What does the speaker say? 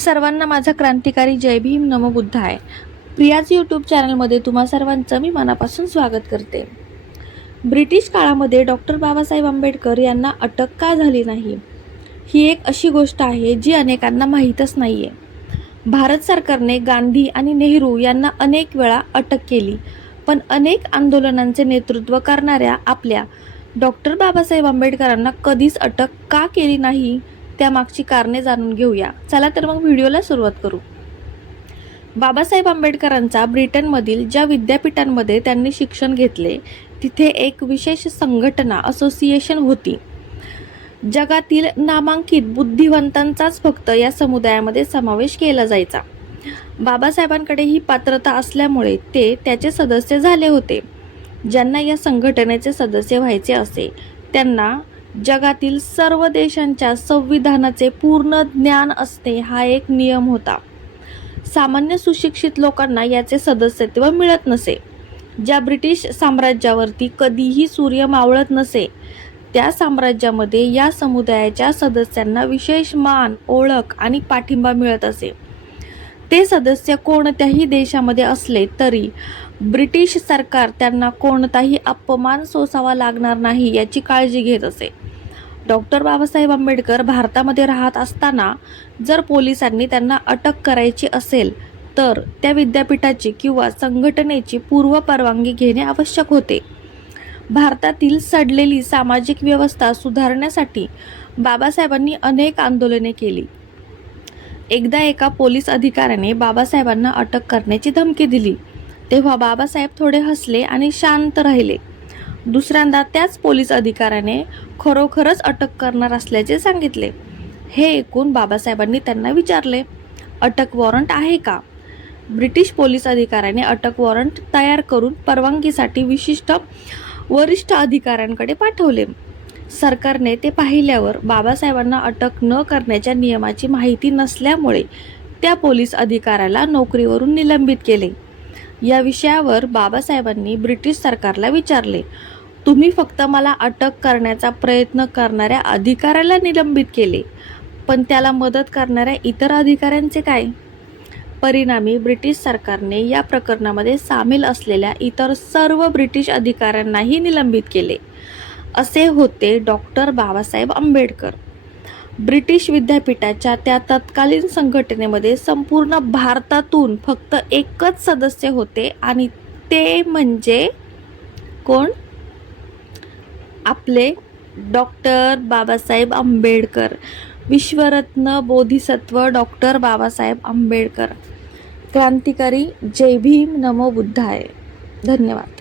सर्वांना माझा क्रांतिकारी जय भीम नमो बुद्धाय. प्रियाज यूट्यूब चॅनलमध्ये तुम्हा सर्वांचं मी मनापासून स्वागत करते. ब्रिटिश काळामध्ये डॉक्टर बाबासाहेब आंबेडकर यांना अटक का झाली नाही, ही एक अशी गोष्ट आहे जी अनेकांना माहीतच नाही आहे. भारत सरकारने गांधी आणि नेहरू यांना अनेक वेळा अटक केली, पण अनेक आंदोलनांचे नेतृत्व करणाऱ्या आपल्या डॉक्टर बाबासाहेब आंबेडकरांना कधीच अटक का केली नाही, त्यामागची कारणे जाणून घेऊया. चला तर मग व्हिडिओला सुरुवात करू. बाबासाहेब आंबेडकरांचा ब्रिटनमधील ज्या विद्यापीठांमध्ये त्यांनी शिक्षण घेतले तिथे एक विशेष संघटना असोसिएशन होती. जगातील नामांकित बुद्धिवंतांचाच फक्त या समुदायामध्ये समावेश केला जायचा. बाबासाहेबांकडे ही पात्रता असल्यामुळे ते त्याचे सदस्य झाले होते. ज्यांना या संघटनेचे सदस्य व्हायचे असे त्यांना जगातील सर्व देशांच्या संविधानाचे पूर्ण ज्ञान असणे हा एक नियम होता. सामान्य सुशिक्षित लोकांना याचे सदस्यत्व मिळत नसे. ज्या ब्रिटिश साम्राज्यावरती कधीही सूर्य मावळत नसे त्या साम्राज्यामध्ये या समुदायाच्या सदस्यांना विशेष मान, ओळख आणि पाठिंबा मिळत असे. ते सदस्य कोणत्याही देशामध्ये असले तरी ब्रिटिश सरकार त्यांना कोणताही अपमान सोसावा लागणार नाही याची काळजी घेत असे. डॉक्टर बाबासाहेब आंबेडकर भारतामध्ये राहत असताना जर पोलिसांनी त्यांना अटक करायची असेल तर त्या विद्यापीठाची किंवा संघटनेची पूर्व परवानगी घेणे आवश्यक होते. भारतातील सडलेली सामाजिक व्यवस्था सुधारण्यासाठी बाबासाहेबांनी अनेक आंदोलने केली. एकदा एका पोलीस अधिकाऱ्याने बाबासाहेबांना अटक करण्याची धमकी दिली तेव्हा बाबासाहेब थोडे हसले आणि शांत राहिले. दुसऱ्यांदा त्याच पोलीस अधिकाऱ्याने खरोखरच अटक करणार असल्याचे सांगितले. हे ऐकून बाबासाहेबांनी त्यांना विचारले, अटक वॉरंट आहे का? ब्रिटिश पोलीस अधिकाऱ्याने अटक वॉरंट तयार करून परवानगीसाठी वरिष्ठ अधिकाऱ्यांकडे पाठवले. सरकारने ते पाहिल्यावर बाबासाहेबांना अटक न करण्याच्या नियमाची माहिती नसल्यामुळे त्या पोलीस अधिकाऱ्याला नोकरीवरून निलंबित केले. या विषयावर बाबासाहेबांनी ब्रिटिश सरकारला विचारले, तुम्ही फक्त मला अटक करण्याचा प्रयत्न करणाऱ्या अधिकाऱ्याला निलंबित केले, पण त्याला मदत करणाऱ्या इतर अधिकाऱ्यांचे काय? परिणामी ब्रिटिश सरकारने या प्रकरणामध्ये सामील असलेल्या इतर सर्व ब्रिटिश अधिकाऱ्यांनाही निलंबित केले. असे होते डॉक्टर बाबासाहेब आंबेडकर. ब्रिटिश विद्यापीठाच्या त्या तत्कालीन संघटनेमध्ये संपूर्ण भारतातून फक्त एकच सदस्य होते आणि ते म्हणजे कोण? आपले डॉक्टर बाबासाहेब आंबेडकर, विश्वरत्न बोधिसत्व डॉक्टर बाबासाहेब आंबेडकर. क्रांतिकारी जय भीम नमो बुद्धाय. धन्यवाद.